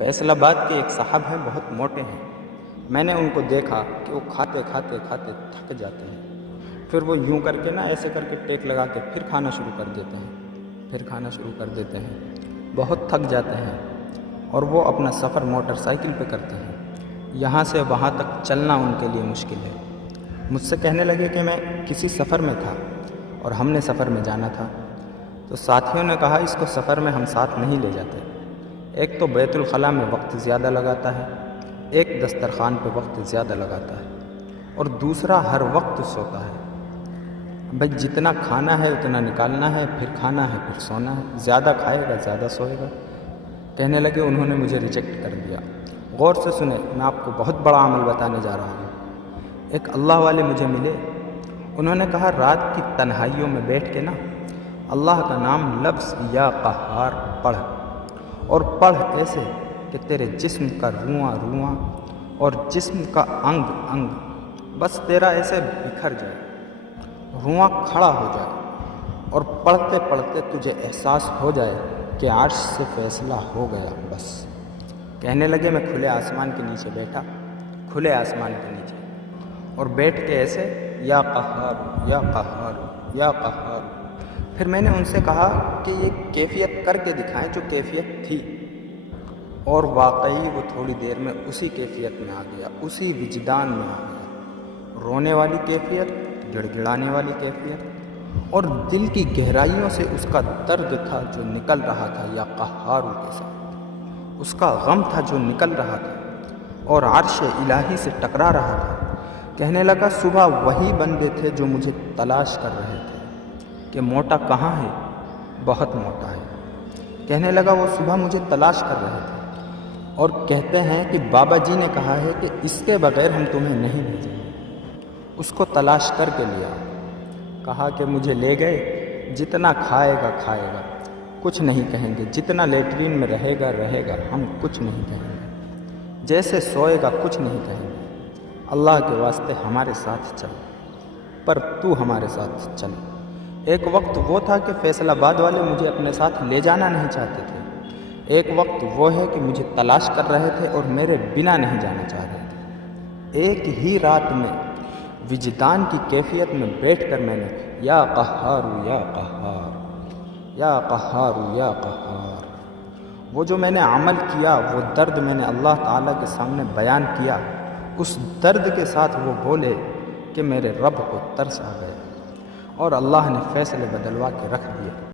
فیصل آباد کے ایک صاحب ہیں، بہت موٹے ہیں۔ میں نے ان کو دیکھا کہ وہ کھاتے کھاتے کھاتے تھک جاتے ہیں، پھر وہ یوں کر کے ایسے کر کے ٹیک لگا کے پھر کھانا شروع کر دیتے ہیں، بہت تھک جاتے ہیں، اور وہ اپنا سفر موٹر سائیکل پہ کرتے ہیں۔ یہاں سے وہاں تک چلنا ان کے لیے مشکل ہے۔ مجھ سے کہنے لگے کہ میں کسی سفر میں تھا اور ہم نے سفر میں جانا تھا، تو ساتھیوں نے کہا اس کو سفر میں ہم ساتھ نہیں لے جاتے۔ ایک تو بیت الخلاء میں وقت زیادہ لگاتا ہے، ایک دسترخوان پہ وقت زیادہ لگاتا ہے، اور دوسرا ہر وقت سوتا ہے۔ بھائی جتنا کھانا ہے اتنا نکالنا ہے، پھر کھانا ہے، پھر سونا ہے، زیادہ کھائے گا زیادہ سوئے گا۔ کہنے لگے انہوں نے مجھے ریجیکٹ کر دیا۔ غور سے سنیں، میں آپ کو بہت بڑا عمل بتانے جا رہا ہوں۔ ایک اللہ والے مجھے ملے، انہوں نے کہا رات کی تنہائیوں میں بیٹھ کے اللہ کا نام لفظ یا قہار پڑھ، اور پڑھ ایسے کہ تیرے جسم کا رواں رواں اور جسم کا انگ انگ بس تیرا ایسے بکھر جائے، رواں کھڑا ہو جائے، اور پڑھتے پڑھتے تجھے احساس ہو جائے کہ عرش سے فیصلہ ہو گیا بس۔ کہنے لگے میں کھلے آسمان کے نیچے بیٹھا، کھلے آسمان کے نیچے، اور بیٹھ کے ایسے یا قہار یا قہار یا قہار۔ پھر میں نے ان سے کہا کہ یہ کیفیت کر کے دکھائیں جو کیفیت تھی، اور واقعی وہ تھوڑی دیر میں اسی کیفیت میں آ گیا، اسی وجدان میں آ گیا، رونے والی کیفیت، گڑ گڑانے والی کیفیت، اور دل کی گہرائیوں سے اس کا درد تھا جو نکل رہا تھا یا قہاروں کے ساتھ، اس کا غم تھا جو نکل رہا تھا اور عرش الہی سے ٹکرا رہا تھا۔ کہنے لگا صبح وہی بندے تھے جو مجھے تلاش کر رہے تھے کہ موٹا کہاں ہے، بہت موٹا ہے۔ کہنے لگا وہ صبح مجھے تلاش کر رہے تھے اور کہتے ہیں کہ بابا جی نے کہا ہے کہ اس کے بغیر ہم تمہیں نہیں بھیجیں گے۔ اس کو تلاش کر کے لیا، کہا کہ مجھے لے گئے، جتنا کھائے گا کھائے گا، کچھ نہیں کہیں گے، جتنا لیٹرین میں رہے گا رہے گا، ہم کچھ نہیں کہیں گے، جیسے سوئے گا کچھ نہیں کہیں گے، اللہ کے واسطے ہمارے ساتھ چل، پر تو ہمارے ساتھ چل۔ ایک وقت وہ تھا کہ فیصل آباد والے مجھے اپنے ساتھ لے جانا نہیں چاہتے تھے، ایک وقت وہ ہے کہ مجھے تلاش کر رہے تھے اور میرے بنا نہیں جانا چاہ رہے تھے۔ ایک ہی رات میں وجدان کی کیفیت میں بیٹھ کر میں نے یا قہار یا قہار یا قہار یا قہار، وہ جو میں نے عمل کیا، وہ درد میں نے اللہ تعالیٰ کے سامنے بیان کیا، اس درد کے ساتھ وہ بولے کہ میرے رب کو ترس آ گیا، اور اللہ نے فیصلے بدلوا کے رکھ دیے۔